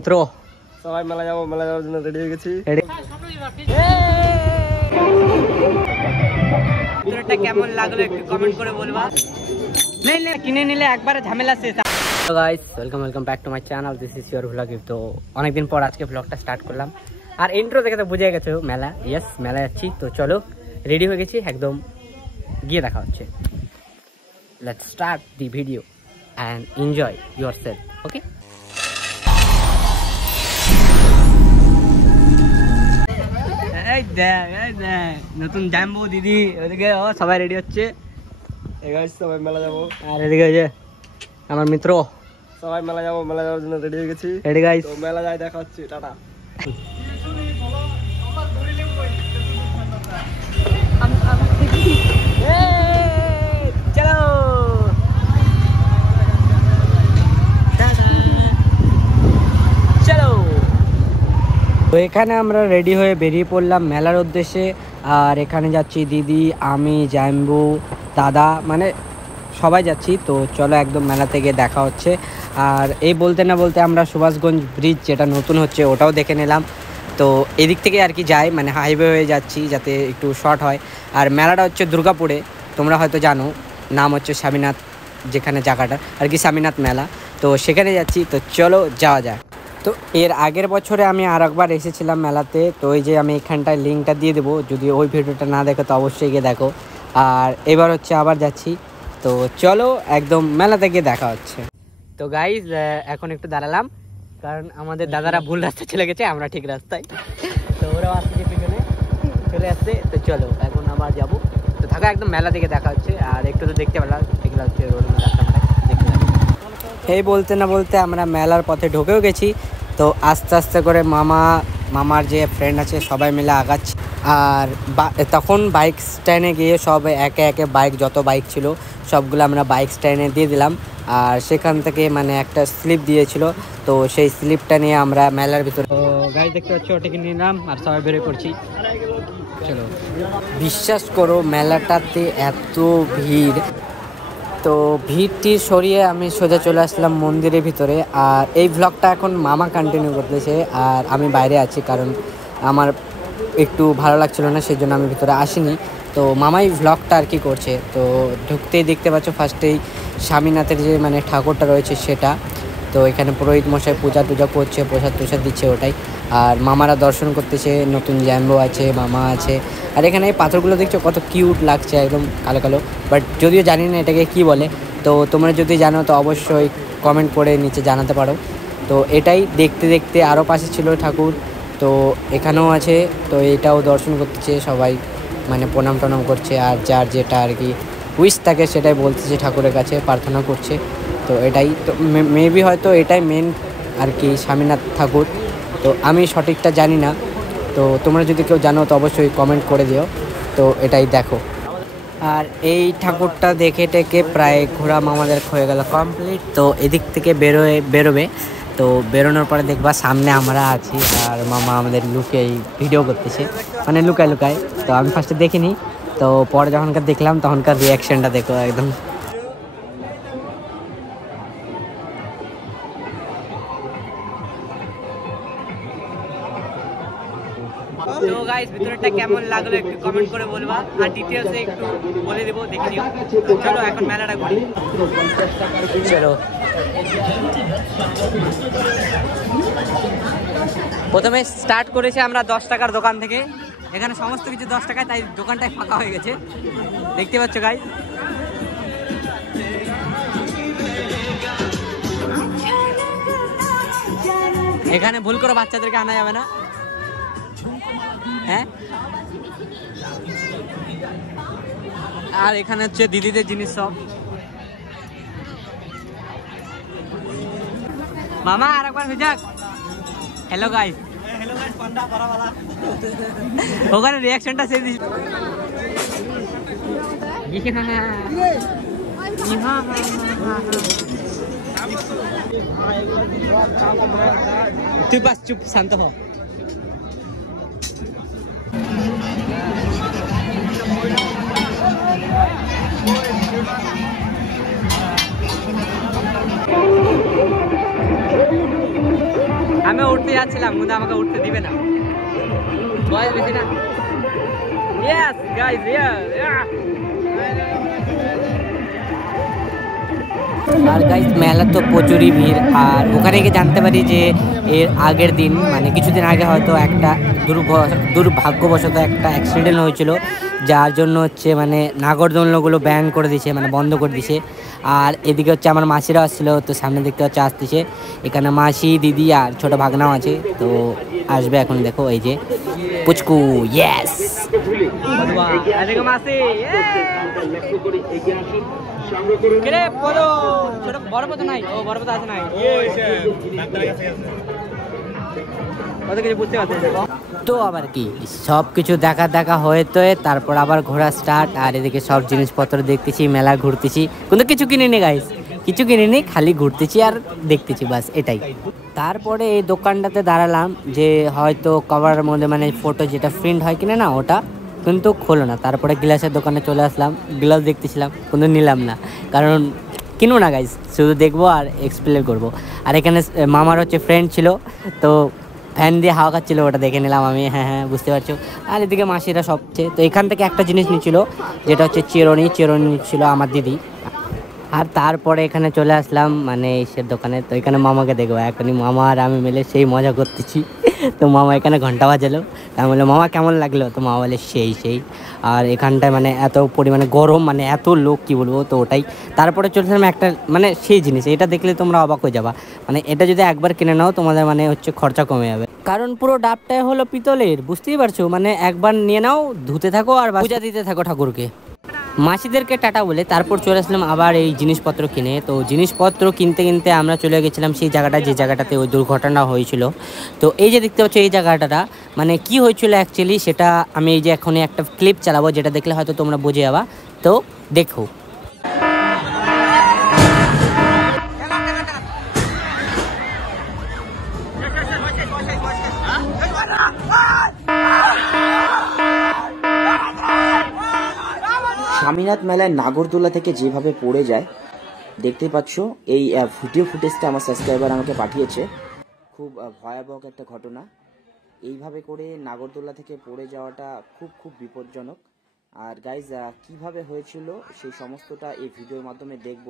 মিত্র সবাই মেলা যাওয়ার জন্য রেডি হয়ে গেছি। ভিডিওটা কেমন লাগলো একটু কমেন্ট করে বলবা। কিনে নিলে একবারে ঝামেলা শেষ। তো guys welcome back to my channel, this is your vlog. তো অনেকদিন পর আজকে ভ্লগটা স্টার্ট করলাম। আর ইন্ট্রো দেখে তো বুঝে গেছো মেলা, ইয়েস মেলা যাচ্ছি। তো চলো রেডি হয়ে গেছি, একদম গিয়ে দেখা হচ্ছে। Let's start the video and enjoy yourself. Okay, এই দেখ নতুন জাম্বো দিদি ওদিকে, ও সবাই রেডি হচ্ছে। সবাই মেলা যাবো। আর এদিকে ওই যে আমার মিত্র, সবাই মেলা যাওয়ার জন্য রেডি হয়ে গেছি। রেডি গাইস, তো মেলা যাই, দেখা হচ্ছে, টাটা। চলো চলো। তো এখানে আমরা রেডি হয়ে বেরিয়ে পড়লাম মেলার উদ্দেশ্যে। আর এখানে যাচ্ছি দিদি, আমি, জাম্বু, দাদা, মানে সবাই যাচ্ছি। তো চলো একদম মেলা থেকে দেখা হচ্ছে। আর এই বলতে না বলতে আমরা সুভাষগঞ্জ ব্রিজ যেটা নতুন হচ্ছে ওটাও দেখে নিলাম। তো এদিক থেকে আর কি যাই, মানে হাইওয়ে হয়ে যাচ্ছি যাতে একটু শর্ট হয়। আর মেলাটা হচ্ছে দুর্গাপুরে, তোমরা হয়তো জানো, নাম হচ্ছে স্বামীনাথ, যেখানে জায়গাটা আর কি স্বামীনাথ মেলা। তো সেখানে যাচ্ছি, তো চলো যাওয়া যায়। তো এর আগের বছরে আমি আর একবার এসেছিলাম মেলাতে। তো ওই যে আমি এখানটায় লিঙ্কটা দিয়ে দেবো, যদি ওই ভিডিওটা না দেখো তো অবশ্যই গিয়ে দেখো। আর এবার হচ্ছে আবার যাচ্ছি। তো চলো একদম মেলাতে গিয়ে দেখা হচ্ছে। তো গাইজ এখন একটু দাঁড়ালাম, কারণ আমাদের দাদারা ভুল রাস্তা চলে গেছে, আমরা ঠিক রাস্তায়। তো ওরাও আসছে পিছনে চলে আসছে। তো চলো এখন আবার যাবো। তো থাকা একদম মেলা থেকে দেখা হচ্ছে। আর একটু তো দেখতে পেলাম, দেখতে হচ্ছে রোড দেখতে লাগবে। এই বলতে না বলতে আমরা মেলার পথে ঢুকেও গেছি। তো আস্তে আস্তে করে মামার যে ফ্রেন্ড আছে সবাই মিলে আগাচ্ছি। আর তখন বাইক স্ট্যান্ডে গিয়ে সব একে একে বাইক, যত বাইক ছিল সবগুলো আমরা বাইক স্ট্যান্ডে দিয়ে দিলাম। আর সেখান থেকে মানে একটা স্লিপ দিয়েছিল, তো সেই স্লিপটা নিয়ে আমরা মেলার ভিতরে গাড়ি দেখতে পাচ্ছি, ওটাকে নিলাম আর সবাই বেরিয়ে পড়ছি। চলো, বিশ্বাস করো মেলাটাতে এত ভিড়। তো ভিড়টি সরিয়ে আমি সোজা চলে আসলাম মন্দিরের ভিতরে। আর এই ভ্লগটা এখন মামা কন্টিনিউ করতেছে, আর আমি বাইরে আছি, কারণ আমার একটু ভালো লাগছিল না, সেই জন্য আমি ভিতরে আসিনি। তো মামাই ভ্লগটা আর কি করছে। তো ঢুকতেই দেখতে পাচ্ছ ফার্স্টেই স্বামীনাথের যে মানে ঠাকুরটা রয়েছে সেটা। তো এখানে পুরোহিত মশাই পূজা টুজা করছে, প্রসাদ দিচ্ছে ওটাই। আর মামারা দর্শন করতেছে, নতুন জ্যাম্বো আছে, মামা আছে। আর এখানে এই পাথরগুলো দেখছো কত কিউট লাগছে, একদম কালো কালো, বাট যদিও জানি না এটাকে কি বলে। তো তোমরা যদি জানো তো অবশ্যই কমেন্ট করে নিচে জানাতে পারো। তো এটাই দেখতে দেখতে আরও পাশে ছিল ঠাকুর, তো এখানেও আছে। তো এটাও দর্শন করতেছে সবাই, মানে প্রণাম টনাম করছে। আর যার যেটা আর কি উইশ থাকে সেটাই বলতেছে ঠাকুরের কাছে, প্রার্থনা করছে। তো এটাই তো মেবি হয়তো এটাই মেন আর কি স্বামীনাথ ঠাকুর। তো আমি সঠিকটা জানি না, তো তোমরা যদি কেউ জানো তো অবশ্যই কমেন্ট করে দিও। তো এটাই দেখো। আর এই ঠাকুরটা দেখে টেকে প্রায় ঘোরা আমাদের হয়ে গেল কমপ্লিট। তো এদিক থেকে বেরোবে। তো বেরোনোর পরে দেখবা সামনে আমরা আছি, আর মামা আমাদের লুকিয়ে ভিডিও করতেছে, মানে লুকায়। তো আমি ফার্স্টে দেখিনি, তো পরে যখনকার দেখলাম তখনকার রিয়াকশনটা দেখো একদম। তো গাইস ভিতরটা কেমন লাগলো একটু কমেন্ট করে বলবা, আর ডিটেইলসে একটু বলে দেবো, দেখে নিও। চলো এখন মেলাটা ঘুরি। চলো, প্রথমে স্টার্ট করেছি আমরা 10 টাকার দোকান থেকে। এখানে সমস্ত কিছু 10 টাকায়, তাই দোকানটাই ফাঁকা হয়ে গেছে, দেখতে পাচ্ছ গাইস। এখানে ভুল করে বাচ্চাদেরকে আনা যাবে না, হ্যাঁ। আর এখানে হচ্ছে দিদিদের জিনিস সব। মামা আর একবার হয়ে যাক। হ্যালো গাইস, ওখানে রিয়াকশনটা সে দিস। তুই বাস চুপ, শান্ত হ। আমি উঠতে যাচ্ছিলাম কিন্তু আমাকে উঠতে দিবে না, বয়স বেশি না। ইয়েস গাইস, আর গাইস মেলা তো প্রচুরই ভিড়। আর ওখানে গিয়ে জানতে পারি যে এর আগের দিন মানে কিছুদিন আগে হয়তো একটা দুর্ভাগ্যবশত একটা অ্যাক্সিডেন্ট হয়েছিল, যার জন্য হচ্ছে মানে নাগরদোলনাগুলো ব্যান করে দিয়েছে, মানে বন্ধ করে দিয়েছে। আর এদিকে হচ্ছে আমার মাসিরা আসছিলো, তো সামনে দেখতে হচ্ছে আসতেছে। এখানে মাসি, দিদি আর ছোট ভাগনাও আছে, তো আসবে এখন। দেখো এই যে পুচকু, ইয়েস মাসি। তো আবার কি সব কিছু দেখা হয়ে তো তারপর আবার ঘোরা স্টার্ট। আর এদিকে সব জিনিসপত্র দেখতেছি, মেলা ঘুরতেছি, কিন্তু কিছু কিনিনি গাইস, কিছু কিনিনি, খালি ঘুরতেছি আর দেখতেছি, বাস এটাই। তারপরে এই দোকানটাতে দাঁড়ালাম যে হয়তো কভারের মধ্যে মানে ফটো যেটা প্রিন্ট হয় কিনা না, ওটা কিন্তু খোলো না। তারপরে গ্লাসের দোকানে চলে আসলাম, গ্লাস দেখতেছিলাম কিন্তু নিলাম না, কারণ কিনো না গাইস, শুধু দেখবো আর এক্সপ্লেন করবো। আর এখানে মামার হচ্ছে ফ্রেন্ড ছিল, তো ফ্যান দিয়ে হাওয়া খাচ্ছিলো, ওটা দেখে নিলাম আমি। হ্যাঁ বুঝতে পারছো। আর এদিকে মাসিরা সবচেয়ে, তো এখান থেকে একটা জিনিস নিচ্ছিল যেটা হচ্ছে চিরুনি নিচ্ছিল আমার দিদি। আর তারপরে এখানে চলে আসলাম মানে ইসের দোকানে, তো এখানে মামাকে দেখবো। এখনই মামা আর আমি মিলে সেই মজা করতেছি। তো মামা এখানে ঘন্টা বাজালো, আমি বললাম মামা কেমন লাগলো, তো মামা বলে সেই। আর এখানটায় মানে এত পরিমাণে গরম, মানে এত লোক কি বলবো, তো ওটাই। তারপরে চলছিলাম একটা মানে সেই জিনিস, এটা দেখলে তোমরা অবাক হয়ে যাবা, মানে এটা যদি একবার কিনে নাও তোমাদের মানে হচ্ছে খরচা কমে যাবে, কারণ পুরো ডাবটাই হলো পিতলের, বুঝতেই পারছো। মানে একবার নিয়ে নাও, ধুতে থাকো আর পূজা দিতে থাকো ঠাকুরকে। মাসিদেরকে টাটা বলে তারপর চলে আসলাম আবার এই জিনিসপত্র কিনে। তো জিনিসপত্র কিনতে আমরা চলে গেছিলাম সেই জায়গাটা, যে জায়গাটাতে ওই দুর্ঘটনা হয়েছিল। তো এই যে দেখতে পাচ্ছ এই জায়গাটা মানে কি হয়েছিল অ্যাকচুয়ালি, সেটা আমি এই যে এখনই একটা ক্লিপ চালাবো, যেটা দেখলে হয়তো তোমরা বুঝে যাবা। তো দেখো। স্বামীনাথ মেলায় নাগরদোলা থেকে যেভাবে পড়ে যায় দেখতে পাচ্ছ, এই ভিডিও ফুটেজটা আমার সাবস্ক্রাইবার আমাকে পাঠিয়েছে। খুব ভয়াবহ একটা ঘটনা। এইভাবে করে নাগরদোলা থেকে পড়ে যাওয়াটা খুব বিপজ্জনক। আর গাইজ কিভাবে হয়েছিল সেই সমস্তটা এই ভিডিওর মাধ্যমে দেখব।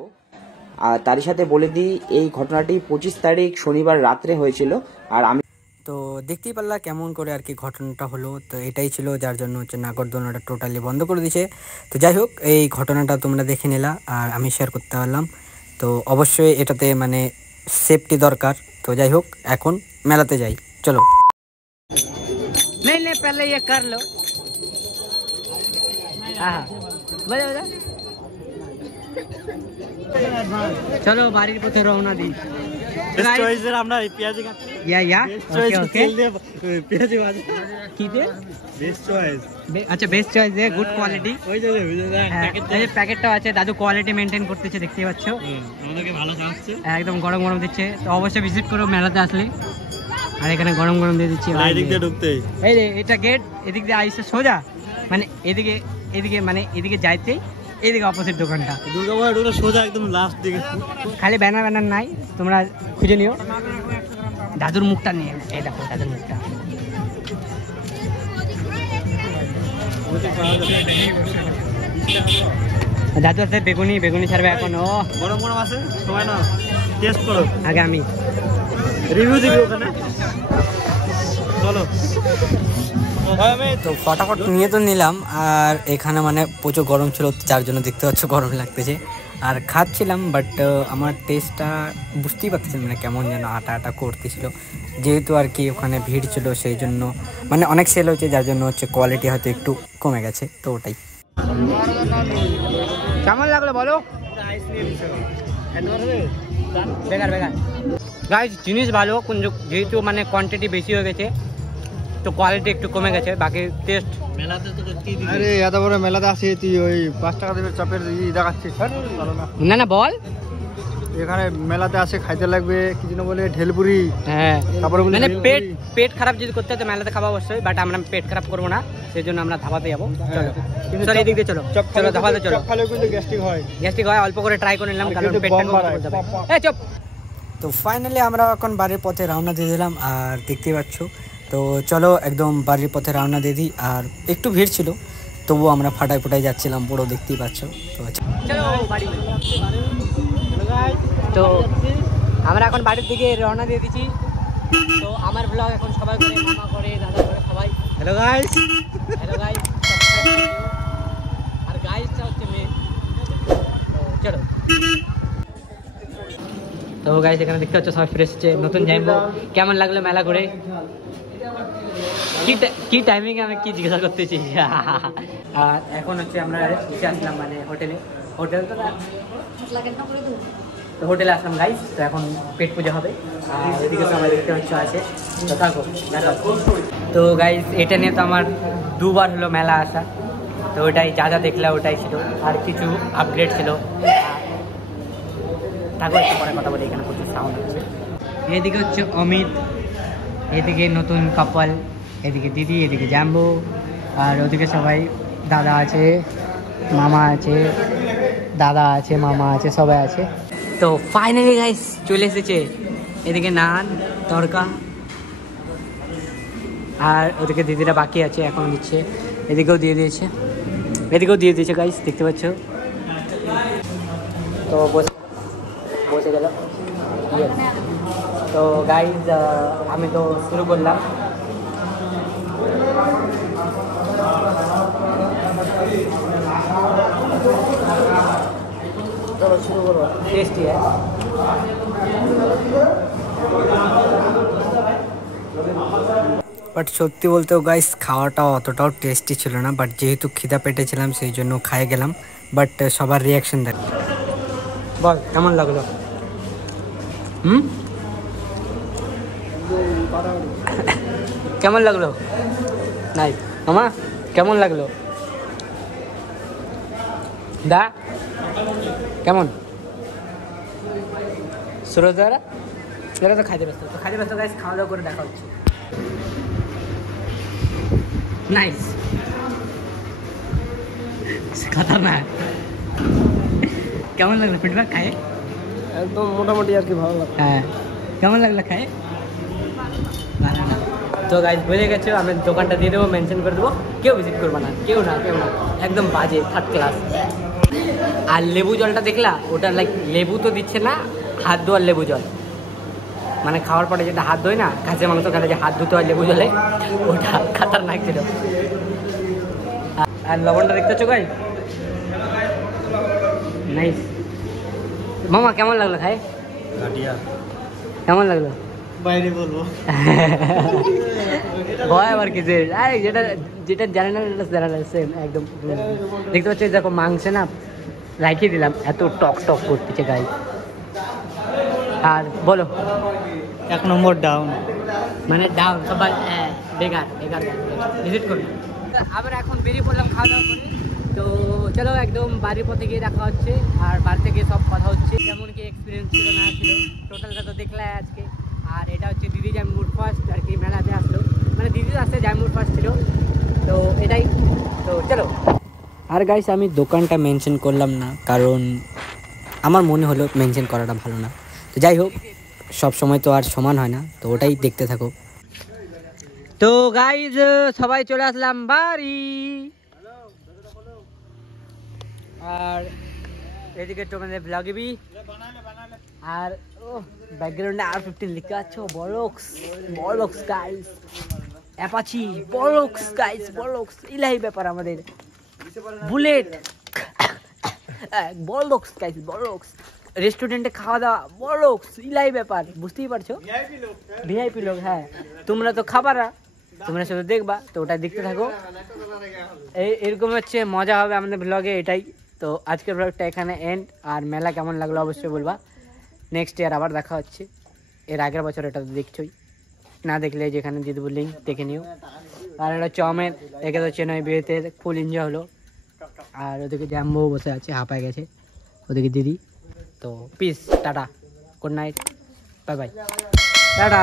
আর তারই সাথে বলে দিই, এই ঘটনাটি 25 তারিখ শনিবার রাত্রে হয়েছিল। আর আমি তো দেখতেই পারলা কেমন করে আর কি ঘটনাটা হলো। তো এটাই ছিল যার জন্য হচ্ছে নাগরদোলনাটা টোটালি বন্ধ করে দিয়েছে। তো যাই হোক, এই ঘটনাটা তোমরা দেখে নিলা আর আমি শেয়ার করতে পারলাম। তো অবশ্যই এটাতে মানে সেফটি দরকার। তো যাই হোক, এখন মেলাতে যাই, চলো। नहीं पहले ये कर लो। हाँ बजा चलो बाড়ির পথে রওনা দিই। আমরা পেঁয়াজি খাচ্ছি। या ओके পেঁয়াজি ভাজি কি দে বেস্ট চয়েস। আচ্ছা বেস্ট চয়েস দে, গুড কোয়ালিটি। ওই যে এই প্যাকেটটাও আছে, দাদু কোয়ালিটি মেনটেন করতেছে, দেখতে পাচ্ছ। আমাদেরকে ভালো খাওয়াচ্ছে, একদম গরম দিচ্ছে। তো অবশ্যই ভিজিট করো মেলাতে আসলে। আর এখানে গরম দিয়ে দিচ্ছি। এদিক দিয়ে ঢুকতেই এই যে এটা গেট, এদিক দিয়ে আইসে সোজা মানে এদিকে মানে এদিকে যাইতেই এদিকে অপোজিট দোকানটা। দুর্গাপূজা ঢুকলে সোজা একদম লাস্ট দিকে। খালি ব্যানার নাই, তোমরা খুঁজে নিও। দাদুর মুখটা নিয়ে, এই দেখো দাদুর মুখটা। দাদু আছে বেগুনি ছাড়বে এখন। ও গরম আছে, সবাই না টেস্ট করো। আগে আমি রিভিউ দিবি ওখানে, চলো। তো ফটাফট নিয়ে তো নিলাম। আর এখানে মানে প্রচুর গরম ছিল, যার জন্য দেখতে পাচ্ছ গরম লাগতেছে। আর খাচ্ছিলাম, বাট আমার টেস্টটা বুঝতেই পারতেছেন মানে কেমন যেন আটা করতেছিল, যেহেতু আর কি ওখানে ভিড় ছিল, সেই জন্য মানে অনেক সেল হয়েছে, যার জন্য হচ্ছে কোয়ালিটি হয়তো একটু কমে গেছে। তো ওটাই। কেমন লাগলো বলো? বেকার গাইস, জিনিস ভালো, যেহেতু মানে কোয়ান্টিটি বেশি হয়ে গেছে তো কোয়ালিটি একটু কমে গেছে, বাকি টেস্ট। মেলাতে তো কি দিবি? আরে এত বড় মেলাতে আসি তুই ওই 5 টাকা দিয়ে চপের দেখাচ্ছিস? না বল। এখানে মেলাতে আসে খাইতে লাগবে কি যেন বলে ঢেলপুরি। হ্যাঁ, তারপরে মানে পেট খারাপ যদি করতে হয় তো মেলাতে খাবো অবশ্যই, বাট আমরা পেট খারাপ করবো না, সেই জন্য আমরা ধাবাতে যাবো। চলো এদিক দিয়ে চলো ধাবাতে চলো। খালে কিন্তু গ্যাস্ট্রিক হয় অল্প করে ট্রাই করে নিলাম, কারণ পেটটা কম যাবে। এই চুপ। তো ফাইনালি আমরা এখন বাড়ির পথে রওনা দিয়ে দিলাম, আর দেখতেই পাচ্ছ। তো চলো একদম বাড়ির পথে রওনা দিয়ে দিই। আর একটু ভিড় ছিল, তবুও আমরা ফাটায় ফুটায় যাচ্ছিলাম, পুরো দেখতেই পাচ্ছ। তো চলো বাড়ি। তো আমরা এখন বাড়ির দিকে রওনা দিয়ে দিচ্ছি। তো আমার ব্লগ এখন সবাই করে, মামা করে, দাদা করে, সবাই। হ্যালো গাইস, হ্যালো গাইস, আর গাইসটা হচ্ছে মেয়ে। তো চলো। তো গাইস এখানে দেখতে পাচ্ছ সবাই ফিরে এসেছে। নতুন জাইম্বো, কেমন লাগলো মেলা ঘুরে? কি টাইমিং আমি কি জিজ্ঞাসা করতেছি। আর এখন হচ্ছে আমরা এসে আসলাম মানে হোটেলে। হোটেল তো না, তো হোটেলে আসলাম গাইস। তো এখন পেট পূজা হবে, আর এদিকে সবাই দেখতে পাচ্ছ আছে। তো থাকো, তো গাইস এটা নিয়ে তো আমার 2 বার হলো মেলা আসা। তো ওটাই যা যা দেখলাম ওটাই ছিল, আর কিছু আপগ্রেড ছিল। থাকো, একটু পরে কথা বলি, এখানে প্রচুর সাউন্ড হচ্ছে। এদিকে হচ্ছে অমিত, এদিকে নতুন কাপল, এদিকে দিদি, এদিকে জাম্বো, আর ওদিকে সবাই দাদা আছে, মামা আছে, দাদা আছে, মামা আছে, সবাই আছে। তো ফাইনালি গাইস চলে এসেছে। এদিকে নান তড়কা, আর ওদিকে দিদিরা বাকি আছে, এখন দিচ্ছে। এদিকেও দিয়ে দিয়েছে, এদিকেও দিয়ে দিয়েছে গাইস, দেখতে পাচ্ছ। তো বসে গেল। তো গাইজ আমি তো শুরু করলাম। চলো শুরু করবো। টেস্টি বাট সত্যি বলতেও গাইস খাওয়াটা অতটাও টেস্টি ছিল না, বাট যেহেতু খিদা পেটে ছিলাম সেই জন্য খাই গেলাম। বাট সবার রিয়াকশন দেখ, বল কেমন লাগলো? কেমন লাগলো? নাই মামা কেমন লাগলো? দা কেমন? সুরজ দাদা এরা তো খাইতে ব্যস্ত। তো খাইতে ব্যস্ত গাইস, খাওয়া দাওয়া করে দেখা হচ্ছে। নাইস, খতরনাক। কেমন লাগলো ফিডব্যাক খায়? একদম মোটামুটি আর কি ভালো লাগে। হ্যাঁ, কেমন লাগলো খায়? তো গাইজ বুঝে গেছো, আমি দোকানটা দিয়ে দেবো, মেনশন করে দেবো, কেউ ভিজিট করবে না, কেউ না, একদম বাজে, 3rd ক্লাস। আর লেবু জলটা দেখলা, ওটা লাইক লেবু তো দিচ্ছে না, হাত ধোয়ার লেবু জল, মানে খাওয়ার পরে যেটা হাত ধোয় না, খাসির মাংস খেলে যে হাত ধুতে হয় লেবু জলে, ওটা খাতারনাক ছিল। আর লবণটা দেখতে পাচ্ছ গাইজ, নাইস। মামা কেমন লাগলো খায়? কেমন লাগলো? বাইরে বলবো ভয় আবার কি, যেটা যেটা জানে না জানা না, সেম একদম। দেখতে পাচ্ছি দেখো মাংস না রাখিয়ে দিলাম, এত টক টক করতেছে গাই। আর বলো 1 নম্বর ডাউন, মানে ডাউন, সবাই বেকার বেকার ভিজিট করুন। আমরা এখন বেরিয়ে পড়লাম খাওয়া দাওয়া করে। তো চলো একদম বাড়ির পথে গিয়ে দেখা হচ্ছে, আর বাড়ি থেকে সব কথা হচ্ছে, কেমন কি এক্সপিরিয়েন্স ছিল না ছিল, টোটালটা তো দেখলে আজকে। আর এটা হচ্ছে দিদি জাইম্বুর ফার্স্ট আর কি মেলাতে আসলো, মানে দিদির আসতে জাইম্বুর ফার্স্ট ছিল। তো এটাই, তো চলো। আর গাইস আমি দোকানটা মেনশন করলাম না, কারণ আমার মনে হলো মেনশন করাটা ভালো না। তো যাই হোক, সব সময় তো আর সমান হয় না, তো ওটাই দেখতে থাকো। তো গাইস সবাই চলে আসলাম বাড়ি। আর এদিকে তোমাদের ব্লগবি, আর ব্যাকগ্রাউন্ডে R15 লেখা আছে, বলক্স গাইস, অ্যাপাচি বলক্স গাইস, বলক্স ইলাহি ব্যাপার আমাদের, বুলেট বলক্স গাইস, বলক্স রেস্টুরেন্টে খাওয়া দাওয়া, বলক্স ইলাহি ব্যাপার, বুঝতেই পারছো, ভিআইপি লোক। হ্যাঁ তোমরা তো খাবারা, তোমরা শুধু দেখবা, তো ওটা দেখতে থাকো। এরকম হচ্ছে মজা হবে আমাদের ব্লগে, এটাই। তো আজকের ব্লগটা এখানে এন্ড। আর মেলা কেমন লাগলো অবশ্যই বলবা। নেক্সট ইয়ার আবার দেখা হচ্ছে। এর আগের বছর এটা তো দেখছোই, না দেখলে যেখানে দিয়ে দেবো লিঙ্ক, দেখে নিও। আর এটা চমের, একে তো চেনই, বিয়েতে ফুল এনজয় হলো। আর ওদিকে জাম্বো বসে আছে, হাঁপায় গেছে, ওদিকে দিদি। তো piece, tata, good night, bye bye, tata.